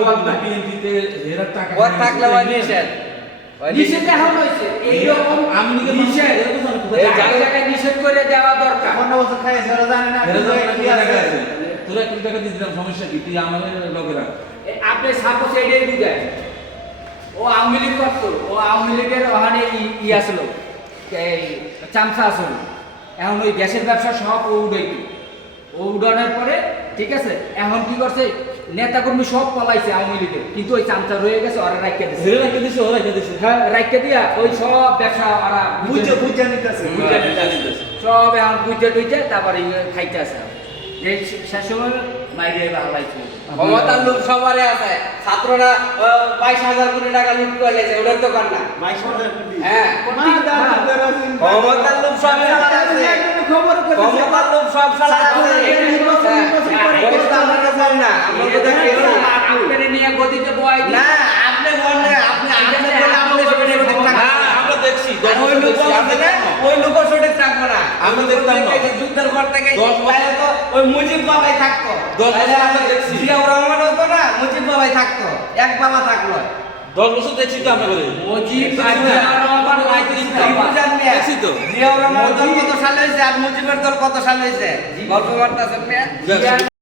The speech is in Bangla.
পদ নাই বিএনপিতে হেরার টাকা পদ থাকলে নিষেধ নিষেধ এখন হয়েছে এইরকম আমি নিষেধ এই এই জায়গায় নিষেধ করে দেওয়া দরকার। পনেরো বছর খাইছে ওরা জানে না হেরা কি আছে। আছে। তোরা এক কোটি টাকা দিয়ে সমস্যা কি? তুই আমাদের লগে রাখ এ, আপনি সাপোজ এটাই ও আওয়ামী লীগ করতো। ও আওয়ামী লীগের ওখানে ই- আসলো। চামচা আসলো। এখন ওই গ্যাসের ব্যবসা সব ও উঠাইতো ও উঠানোর পরে ঠিক আছে? এখন কি করছে? নেতাকর্মী সব পলাইছে আওয়ামী লীগের কিন্তু ওই চামচা রয়ে গেছে ওরা রাইখা দিছে। রাখতে দিছে ওরা রাখতে দিছে। হ্যাঁ রাইখা দিয়া ওই সব ব্যবসা ওরা বুঝে বুঝে নিতেছে। বুঝে নিতেছে। সব এখন বুঝে টুইজে তারপরে ইয়ে খাইতে আসে। যে শেষ সময় মাইরে হালাইছে ক্ষমতার লোক সবারই আছে। ছাত্ররা বাইশ হাজার কোটি টাকা লুট করে লেছে ওদের দোকান না বাইশ হাজার কোটি? হ্যাঁ। ক্ষমতার লোক সব সালাতে আছে। খবর ক্ষমতার লোক সব সালাতে আছে নির্বাচন, নির্বাচন করে। বড় তো আমরা কাছে না আমরা তো দেখি আপনারে নিয়ে গদিতে বয় না আপনি বলেন আপনি আপনি বলে আপনি সঠিক সঠিক থাকবেন হ্যাঁ আমরা দেখছি আর ওই লোক ওই লোক সঠিক থাকবে না আমরা দেখতাম না। যুদ্ধের পর থেকে তাহলে তো ওই মুজিব বাবাই থাকতো দশ বছর তাহলে আমরা দেখছি। জিয়াউর রহমান হতো না মুজিব বাবাই থাকতো এক বাবা থাকল দশ বছর দেখছি তো আমরা করে মজিব? দেখছি তো। জিয়াউর রহমানের দল কত সালে হয়েছে আর মুজিবের দল কত সালে হয়েছে গল্প দেখছি।